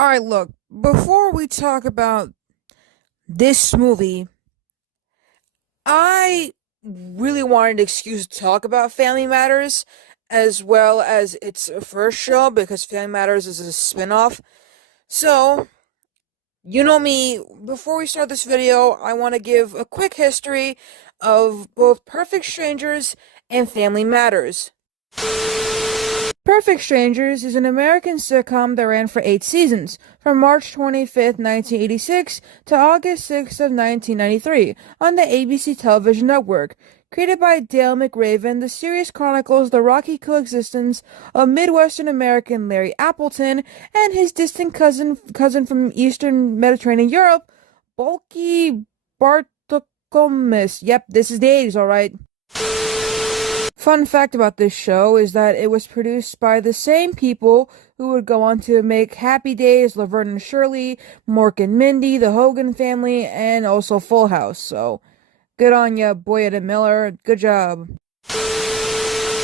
Alright, look, before we talk about this movie, I really wanted an excuse to talk about Family Matters as well as its first show because Family Matters is a spin-off. So, you know me, before we start this video, I want to give a quick history of both Perfect Strangers and Family Matters. Perfect Strangers is an American sitcom that ran for 8 seasons, from March 25th, 1986 to August 6th of 1993 on the ABC television network. Created by Dale McRaven, the series chronicles the rocky coexistence of Midwestern American Larry Appleton and his distant cousin from Eastern Mediterranean Europe, Bulky Bartolomeus. Yep, this is the 80s, alright. Fun fact about this show is that it was produced by the same people who would go on to make Happy Days, Laverne and Shirley, Mork and Mindy, The Hogan Family, and also Full House. So, good on ya, Boyette and Miller. Good job.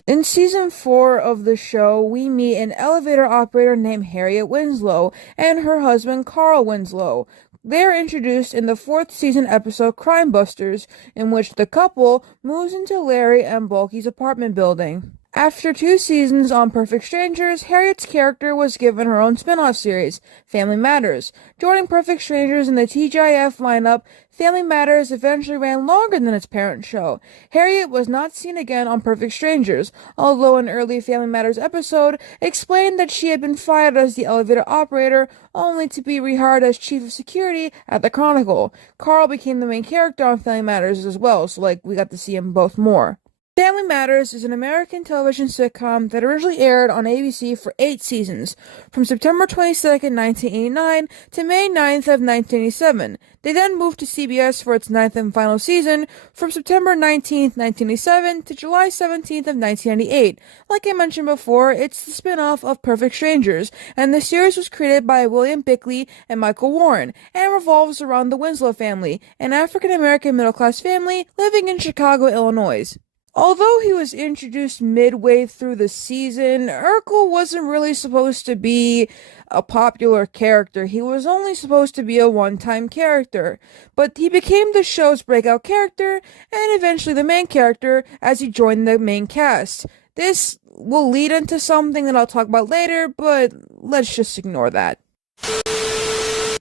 In season 4 of the show, we meet an elevator operator named Harriet Winslow and her husband Carl Winslow. They are introduced in the 4th season episode Crime Busters, in which the couple moves into Larry and Bulky's apartment building. After 2 seasons on Perfect Strangers, Harriet's character was given her own spin-off series, Family Matters. Joining Perfect Strangers in the TGIF lineup, Family Matters eventually ran longer than its parent show. Harriet was not seen again on Perfect Strangers, although an early Family Matters episode explained that she had been fired as the elevator operator, only to be rehired as chief of security at the Chronicle. Carl became the main character on Family Matters as well, so we got to see him both more. Family Matters is an American television sitcom that originally aired on ABC for 8 seasons, from September 22nd, 1989 to May 9th of 1987. They then moved to CBS for its 9th and final season, from September 19th, 1987 to July 17th of 1998. Like I mentioned before, it's the spin-off of Perfect Strangers, and the series was created by William Bickley and Michael Warren, and revolves around the Winslow family, an African-American middle-class family living in Chicago, Illinois. Although he was introduced midway through the season, Urkel wasn't really supposed to be a popular character. He was only supposed to be a one-time character. But he became the show's breakout character, and eventually the main character, as he joined the main cast. This will lead into something that I'll talk about later, but let's just ignore that.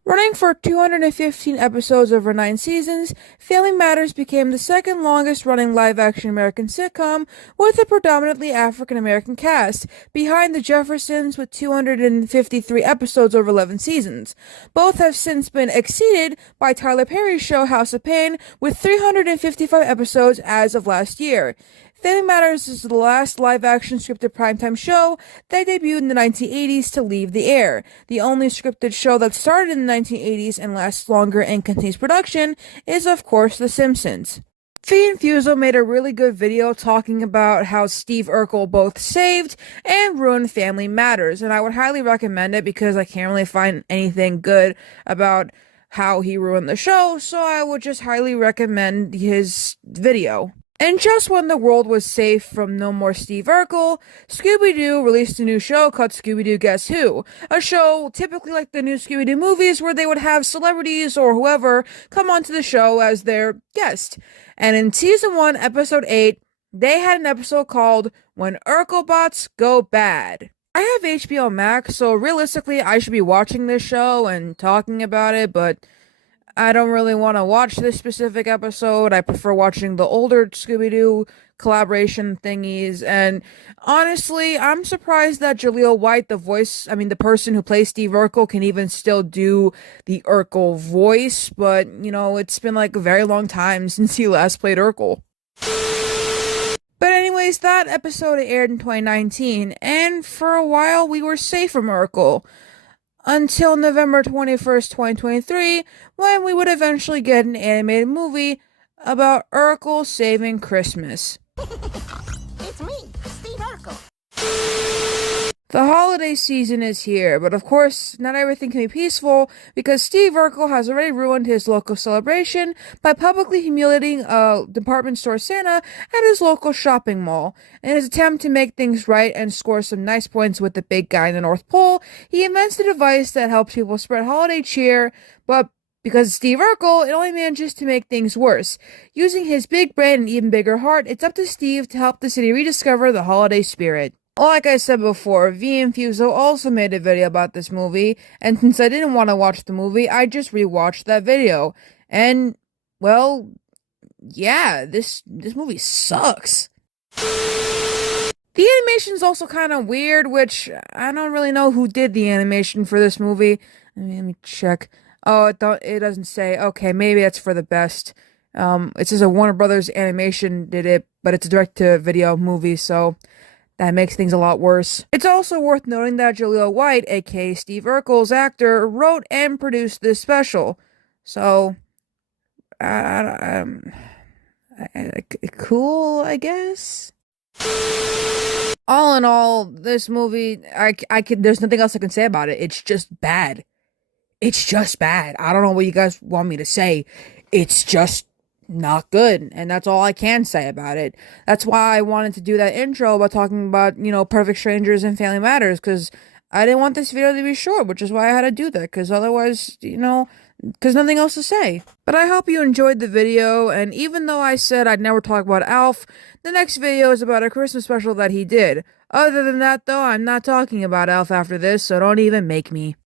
Running for 215 episodes over 9 seasons, Family Matters became the second longest running live-action American sitcom with a predominantly African-American cast, behind The Jeffersons with 253 episodes over 11 seasons. Both have since been exceeded by Tyler Perry's show House of Pain with 355 episodes as of last year. Family Matters is the last live-action scripted primetime show that debuted in the 1980s to leave the air. The only scripted show that started in the 1980s and lasts longer and continues production is, of course, The Simpsons. Fee and Fuso made a really good video talking about how Steve Urkel both saved and ruined Family Matters, and I would highly recommend it because I can't really find anything good about how he ruined the show, so I would just highly recommend his video. And just when the world was safe from no more Steve Urkel, Scooby-Doo released a new show called Scooby-Doo Guess Who? A show typically like the new Scooby-Doo movies where they would have celebrities or whoever come onto the show as their guest. And in season 1, episode 8, they had an episode called When Urkelbots Go Bad. I have HBO Max, so realistically I should be watching this show and talking about it, but I don't really want to watch this specific episode. I prefer watching the older Scooby-Doo collaboration thingies, and honestly, I'm surprised that Jaleel White, the person who plays Steve Urkel, can even still do the Urkel voice, but, it's been a very long time since he last played Urkel. But anyways, that episode aired in 2019, and for a while we were safe from Urkel. Until November 21st, 2023, when we would eventually get an animated movie about Urkel saving Christmas. It's me, Steve Urkel. The holiday season is here, but of course, not everything can be peaceful because Steve Urkel has already ruined his local celebration by publicly humiliating a department store Santa at his local shopping mall. In his attempt to make things right and score some nice points with the big guy in the North Pole, he invents a device that helps people spread holiday cheer, but because Steve Urkel, it only manages to make things worse. Using his big brain and even bigger heart, it's up to Steve to help the city rediscover the holiday spirit. Like I said before, V and Fuso also made a video about this movie, and since I didn't want to watch the movie, I just rewatched that video. And, well, yeah, this movie sucks. The animation's also kind of weird, which I don't really know who did the animation for this movie. Let me check. Oh, it doesn't say. Okay, maybe that's for the best. It says a Warner Brothers Animation did it, but it's a direct-to-video movie, so that makes things a lot worse. It's also worth noting that Jaleel White, aka Steve Urkel's actor, wrote and produced this special. So, cool, I guess. All in all, this movie, there's nothing else I can say about it. It's just bad. It's just bad. I don't know what you guys want me to say. It's just not good, and that's all I can say about it. That's why I wanted to do that intro about talking about, Perfect Strangers and Family Matters, because I didn't want this video to be short, which is why I had to do that, because otherwise, because nothing else to say. But I hope you enjoyed the video, and even though I said I'd never talk about Alf, the next video is about a Christmas special that he did. Other than that, though, I'm not talking about Alf after this, so don't even make me.